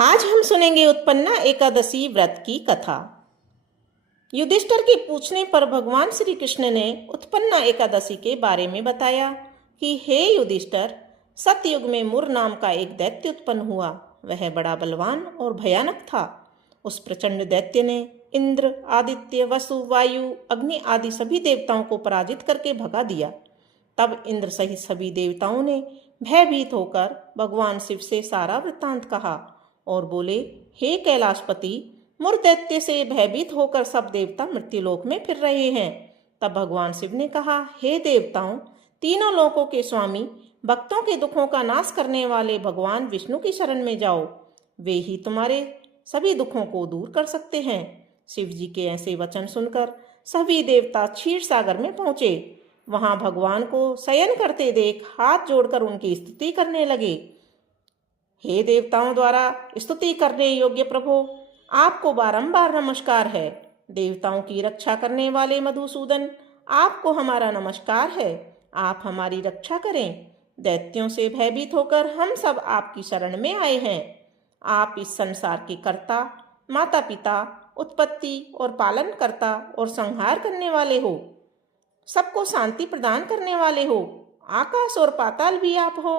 आज हम सुनेंगे उत्पन्ना एकादशी व्रत की कथा। युधिष्ठिर के पूछने पर भगवान श्री कृष्ण ने उत्पन्ना एकादशी के बारे में बताया कि हे युधिष्ठिर, सतयुग में मुर नाम का एक दैत्य उत्पन्न हुआ। वह बड़ा बलवान और भयानक था। उस प्रचंड दैत्य ने इंद्र, आदित्य, वसु, वायु, अग्नि आदि सभी देवताओं को पराजित करके भगा दिया। तब इंद्र सहित सभी देवताओं ने भयभीत होकर भगवान शिव से सारा वृत्तांत कहा और बोले, हे कैलाशपति, मुर दैत्य से भयभीत होकर सब देवता मृत्युलोक में फिर रहे हैं। तब भगवान शिव ने कहा, हे देवताओं, तीनों लोकों के स्वामी, भक्तों के दुखों का नाश करने वाले भगवान विष्णु की शरण में जाओ। वे ही तुम्हारे सभी दुखों को दूर कर सकते हैं। शिव जी के ऐसे वचन सुनकर सभी देवता क्षीर सागर में पहुंचे। वहां भगवान को शयन करते देख हाथ जोड़कर उनकी स्तुति करने लगे। हे देवताओं द्वारा स्तुति करने योग्य प्रभु, आपको बारंबार नमस्कार है। देवताओं की रक्षा करने वाले मधुसूदन, आपको हमारा नमस्कार है। आप हमारी रक्षा करें। दैत्यों से भयभीत होकर हम सब आपकी शरण में आए हैं। आप इस संसार के कर्ता, माता पिता, उत्पत्ति और पालन करता और संहार करने वाले हो। सबको शांति प्रदान करने वाले हो। आकाश और पाताल भी आप हो।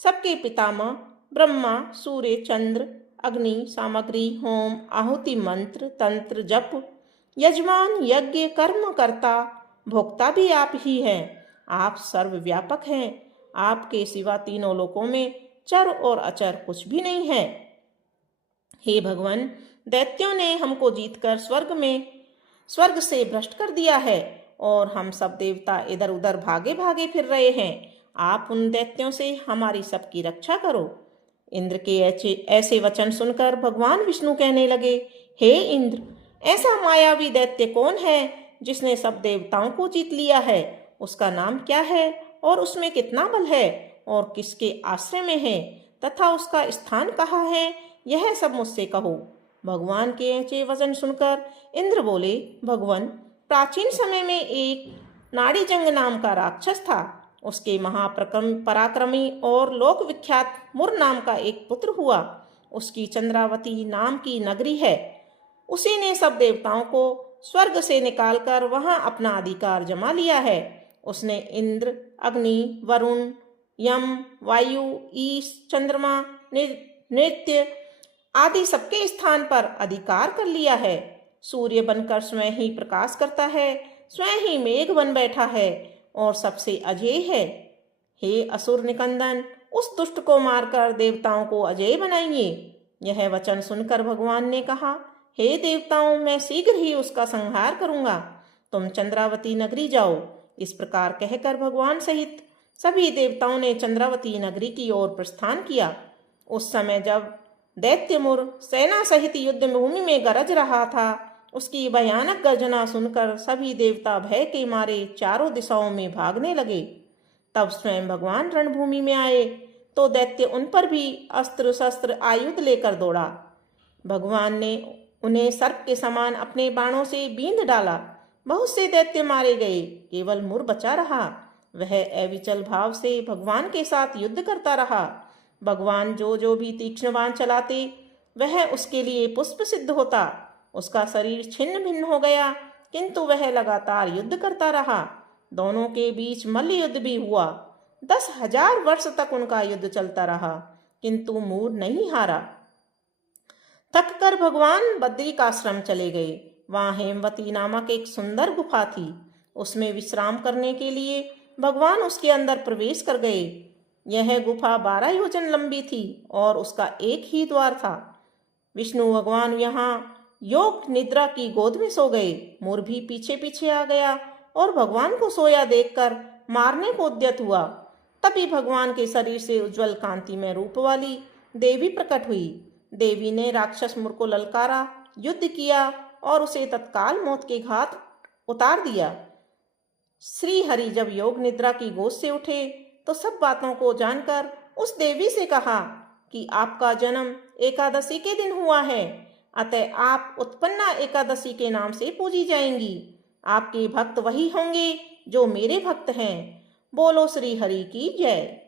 सबके पितामह ब्रह्मा, सूर्य, चंद्र, अग्नि, सामग्री, होम, आहुति, मंत्र, तंत्र, जप, यजमान, यज्ञ, कर्म करता, भोक्ता भी आप ही हैं। आप सर्वव्यापक हैं। आपके सिवा तीनों लोकों में चर और अचर कुछ भी नहीं है। हे भगवान, दैत्यों ने हमको जीतकर स्वर्ग से भ्रष्ट कर दिया है और हम सब देवता इधर उधर भागे भागे फिर रहे हैं। आप उन दैत्यों से हमारी सबकी रक्षा करो। इंद्र के ऐसे वचन सुनकर भगवान विष्णु कहने लगे, हे इंद्र, ऐसा मायावी दैत्य कौन है जिसने सब देवताओं को जीत लिया है? उसका नाम क्या है और उसमें कितना बल है और किसके आश्रय में है तथा उसका स्थान कहाँ है? यह सब मुझसे कहो। भगवान के ऐसे वचन सुनकर इंद्र बोले, भगवान, प्राचीन समय में एक नाड़ीजंग नाम का राक्षस था। उसके पराक्रमी और लोक विख्यात मुर नाम का एक पुत्र हुआ। उसकी चंद्रावती नाम की नगरी है। उसी ने सब देवताओं को स्वर्ग से निकालकर वहां अपना अधिकार जमा लिया है। उसने इंद्र, अग्नि, वरुण, यम, वायु, ईश, चंद्रमा, नृत्य आदि सबके स्थान पर अधिकार कर लिया है। सूर्य बनकर स्वयं ही प्रकाश करता है, स्वयं ही मेघ बन बैठा है और सबसे अजेय है। हे असुर निकंदन, उस दुष्ट को मारकर देवताओं को अजेय बनाइए। यह वचन सुनकर भगवान ने कहा, हे देवताओं, मैं शीघ्र ही उसका संहार करूंगा। तुम चंद्रावती नगरी जाओ। इस प्रकार कहकर भगवान सहित सभी देवताओं ने चंद्रावती नगरी की ओर प्रस्थान किया। उस समय जब दैत्यमुर सेना सहित युद्ध भूमि में गरज रहा था, उसकी भयानक गर्जना सुनकर सभी देवता भय के मारे चारों दिशाओं में भागने लगे। तब स्वयं भगवान रणभूमि में आए तो दैत्य उन पर भी अस्त्र शस्त्र आयुध लेकर दौड़ा। भगवान ने उन्हें सर्प के समान अपने बाणों से बींध डाला। बहुत से दैत्य मारे गए, केवल मुर बचा रहा। वह अविचल भाव से भगवान के साथ युद्ध करता रहा। भगवान जो भी तीक्ष्ण बाण चलाते, वह उसके लिए पुष्प सिद्ध होता। उसका शरीर छिन्न भिन्न हो गया, किंतु वह लगातार युद्ध करता रहा। दोनों के बीच मल्ल युद्ध भी हुआ। 10,000 वर्ष तक उनका युद्ध चलता रहा, किंतु मुर नहीं हारा। थक कर भगवान बद्रिकाश्रम चले गए। वहां हेमवती नामक एक सुंदर गुफा थी। उसमें विश्राम करने के लिए भगवान उसके अंदर प्रवेश कर गए। यह गुफा 12 योजन लंबी थी और उसका एक ही द्वार था। विष्णु भगवान यहाँ योग निद्रा की गोद में सो गए। मोर भी पीछे पीछे आ गया और भगवान को सोया देखकर मारने को उद्यत हुआ। तभी भगवान के शरीर से उज्जवल कांति में रूप वाली देवी प्रकट हुई। देवी ने राक्षस मुर को ललकारा, युद्ध किया और उसे तत्काल मौत के घाट उतार दिया। श्री हरि जब योग निद्रा की गोद से उठे तो सब बातों को जानकर उस देवी से कहा कि आपका जन्म एकादशी के दिन हुआ है, अतः आप उत्पन्ना एकादशी के नाम से पूजी जाएंगी। आपके भक्त वही होंगे जो मेरे भक्त हैं। बोलो श्री हरि की जय।